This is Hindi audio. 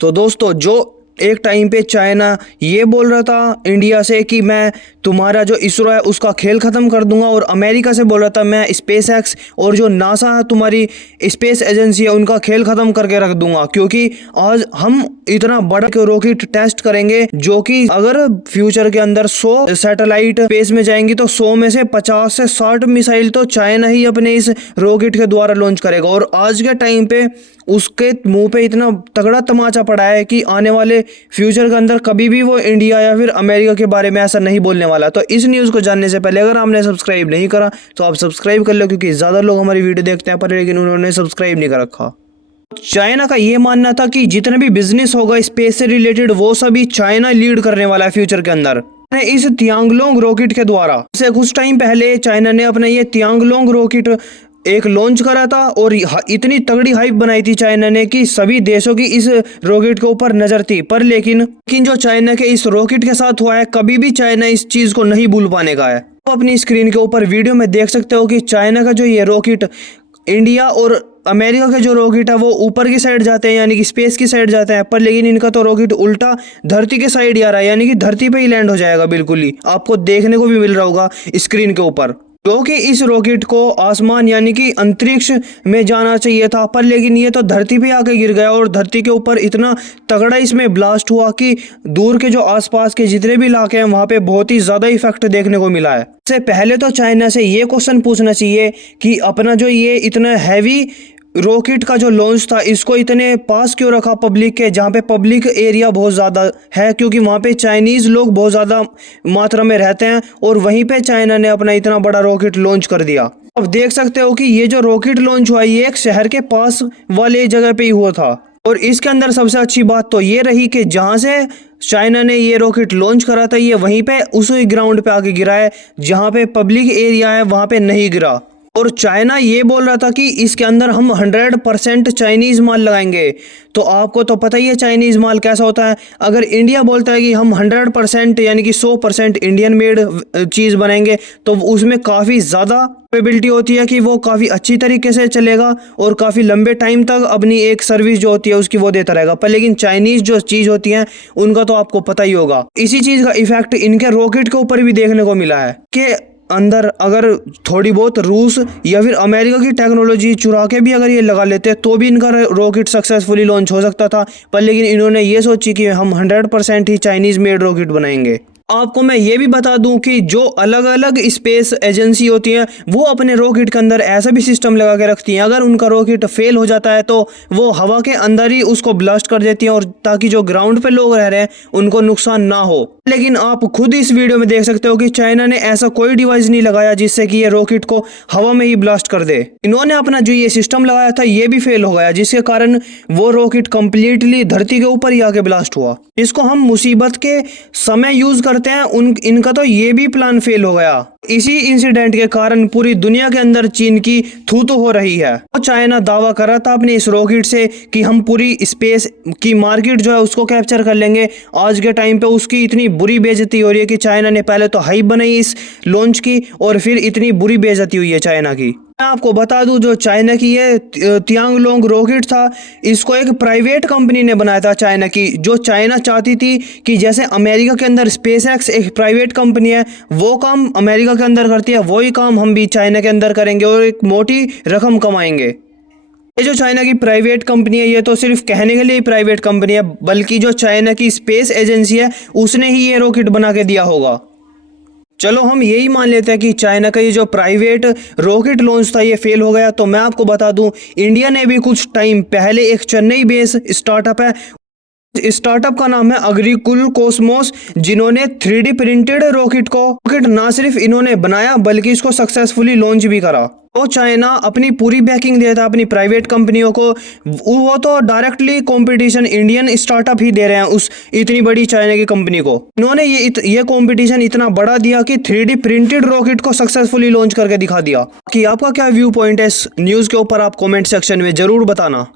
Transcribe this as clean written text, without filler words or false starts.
तो दोस्तों, जो एक टाइम पे चाइना ये बोल रहा था इंडिया से कि मैं तुम्हारा जो इसरो है उसका खेल ख़त्म कर दूंगा, और अमेरिका से बोल रहा था मैं स्पेस एक्स और जो नासा है तुम्हारी स्पेस एजेंसी है उनका खेल ख़त्म करके रख दूंगा, क्योंकि आज हम इतना बड़ा रॉकेट टेस्ट करेंगे जो कि अगर फ्यूचर के अंदर 100 सैटेलाइट स्पेस में जाएंगी तो 100 में से 50 से 60 मिसाइल तो चाइना ही अपने इस रॉकेट के द्वारा लॉन्च करेगा। और आज के टाइम पे उसके मुंह पे इतना तगड़ा तमाचा पड़ा है कि आने वाले फ्यूचर के अंदर कभी भी वो इंडिया या फिर अमेरिका के बारे में ऐसा नहीं बोलने वाला। तो इस न्यूज़ को जानने से पहले अगर आपने सब्सक्राइब नहीं करा तो आप सब्सक्राइब कर लो, क्योंकि ज़्यादा लोग हमारी वीडियो देखते हैं पर लेकिन उन्होंने सब्सक्राइब नहीं कर रखा। चाइना का ये मानना था कि जितने भी बिजनेस होगा स्पेस से रिलेटेड वो सभी चाइना लीड करने वाला है फ्यूचर के अंदर। इस तियांगलोंग रॉकेट के द्वारा से कुछ टाइम पहले चाइना ने अपने ये तियांगलोंग रॉकेट एक लॉन्च करा था और इतनी तगड़ी हाइप बनाई थी चाइना ने कि सभी देशों की इस रॉकेट के ऊपर नजर थी। पर लेकिन जो चाइना के इस रॉकेट के साथ हुआ है कभी भी चाइना इस चीज को नहीं भूल पाने का है। तो अपनी स्क्रीन के ऊपर वीडियो में देख सकते हो कि चाइना का जो ये रॉकेट इंडिया और अमेरिका के जो रॉकेट है वो ऊपर की साइड जाते हैं, यानी कि स्पेस की साइड जाते हैं, पर लेकिन इनका तो रॉकेट उल्टा धरती के साइड आ रहा है, यानी कि धरती पे ही लैंड हो जाएगा। बिल्कुल ही आपको देखने को भी मिल रहा होगा स्क्रीन के ऊपर, क्योंकि इस रॉकेट को आसमान यानी कि अंतरिक्ष में जाना चाहिए था, पर लेकिन ये तो धरती पे आके गिर गया और धरती के ऊपर इतना तगड़ा इसमें ब्लास्ट हुआ कि दूर के जो आसपास के जितने भी इलाके हैं वहाँ पे बहुत ही ज़्यादा इफेक्ट देखने को मिला है। इससे पहले तो चाइना से ये क्वेश्चन पूछना चाहिए कि अपना जो ये इतना हैवी रॉकेट का जो लॉन्च था इसको इतने पास क्यों रखा पब्लिक के, जहाँ पे पब्लिक एरिया बहुत ज़्यादा है, क्योंकि वहाँ पे चाइनीज़ लोग बहुत ज़्यादा मात्रा में रहते हैं और वहीं पे चाइना ने अपना इतना बड़ा रॉकेट लॉन्च कर दिया। अब देख सकते हो कि ये जो रॉकेट लॉन्च हुआ ये एक शहर के पास वाले जगह पे ही हुआ था, और इसके अंदर सबसे अच्छी बात तो ये रही कि जहाँ से चाइना ने ये रॉकेट लॉन्च करा था ये वहीं पे उसी ग्राउंड पे आके गिरा है जहाँ पे पब्लिक एरिया है वहाँ पे नहीं गिरा। और चाइना ये बोल रहा था कि इसके अंदर हम 100% चाइनीज़ माल लगाएंगे। तो आपको तो पता ही है चाइनीज़ माल कैसा होता है। अगर इंडिया बोलता है कि हम 100% यानी कि 100% इंडियन मेड चीज़ बनाएंगे तो उसमें काफ़ी ज़्यादा प्रोबेबिलिटी होती है कि वो काफ़ी अच्छी तरीके से चलेगा और काफ़ी लंबे टाइम तक अपनी एक सर्विस जो होती है उसकी वो देता रहेगा। पर लेकिन चाइनीज़ जो चीज़ होती है उनका तो आपको पता ही होगा। इसी चीज़ का इफेक्ट इनके रॉकेट के ऊपर भी देखने को मिला है कि अंदर अगर थोड़ी बहुत रूस या फिर अमेरिका की टेक्नोलॉजी चुरा के भी अगर ये लगा लेते तो भी इनका रॉकेट सक्सेसफुली लॉन्च हो सकता था, पर लेकिन इन्होंने ये सोची कि हम 100% ही चाइनीज़ मेड रॉकेट बनाएंगे। आपको मैं ये भी बता दूं कि जो अलग अलग स्पेस एजेंसी होती हैं वो अपने रॉकेट के अंदर ऐसा भी सिस्टम लगा के रखती हैं, अगर उनका रॉकेट फेल हो जाता है तो वो हवा के अंदर ही उसको ब्लास्ट कर देती हैं, और ताकि जो ग्राउंड पे लोग रह रहे हैं उनको नुकसान ना हो। लेकिन आप खुद इस वीडियो में देख सकते हो कि चाइना ने ऐसा कोई डिवाइस नहीं लगाया जिससे कि ये रॉकेट को हवा में ही ब्लास्ट कर दे। इन्होंने अपना जो ये सिस्टम लगाया था ये भी फेल हो गया, जिसके कारण वो रॉकेट कंप्लीटली धरती के ऊपर ही आके ब्लास्ट हुआ। इसको हम मुसीबत के समय यूज करते हैं, इनका तो ये भी प्लान फेल हो गया। इसी इंसिडेंट के कारण पूरी दुनिया के अंदर चीन की थू तो हो रही है। तो चाइना दावा कर रहा था अपने इस रॉकेट से कि हम पूरी स्पेस की मार्केट जो है उसको कैप्चर कर लेंगे। आज के टाइम पे उसकी इतनी बुरी बेइज्जती हो रही है कि चाइना ने पहले तो हाइप बनाई इस लॉन्च की और फिर इतनी बुरी बेइज्जती हुई है चाइना की। मैं आपको बता दूं जो चाइना की ये तियांगलोंग रॉकेट था इसको एक प्राइवेट कंपनी ने बनाया था चाइना की, जो चाइना चाहती थी कि जैसे अमेरिका के अंदर स्पेस एक्स एक प्राइवेट कंपनी है वो काम अमेरिका के अंदर करती है वही काम हम भी चाइना के अंदर करेंगे और एक मोटी रकम कमाएंगे। ये जो चाइना की प्राइवेट कंपनी है ये तो सिर्फ कहने के लिए प्राइवेट कंपनी है, बल्कि जो चाइना की स्पेस एजेंसी है उसने ही ये रॉकेट बना के दिया होगा। चलो हम यही मान लेते हैं कि चाइना का ये जो प्राइवेट रॉकेट लॉन्च था ये फेल हो गया। तो मैं आपको बता दूं इंडिया ने भी कुछ टाइम पहले एक चेन्नई बेस स्टार्टअप है, स्टार्टअप का नाम है अग्रिकुल कॉस्मोस, जिन्होंने 3D प्रिंटेड रॉकेट ना सिर्फ इन्होंने बनाया बल्कि इसको सक्सेसफुली लॉन्च भी करा। तो चाइना अपनी पूरी बैकिंग देता है अपनी प्राइवेट कंपनियों को, वो तो डायरेक्टली कंपटीशन इंडियन स्टार्टअप ही दे रहे हैं उस इतनी बड़ी चाइना की कंपनी को। इन्होंने ये कंपटीशन इतना बड़ा दिया कि 3D प्रिंटेड रॉकेट को सक्सेसफुली लॉन्च करके दिखा दिया। कि आपका क्या व्यू पॉइंट है इस न्यूज़ के ऊपर आप कमेंट सेक्शन में ज़रूर बताना।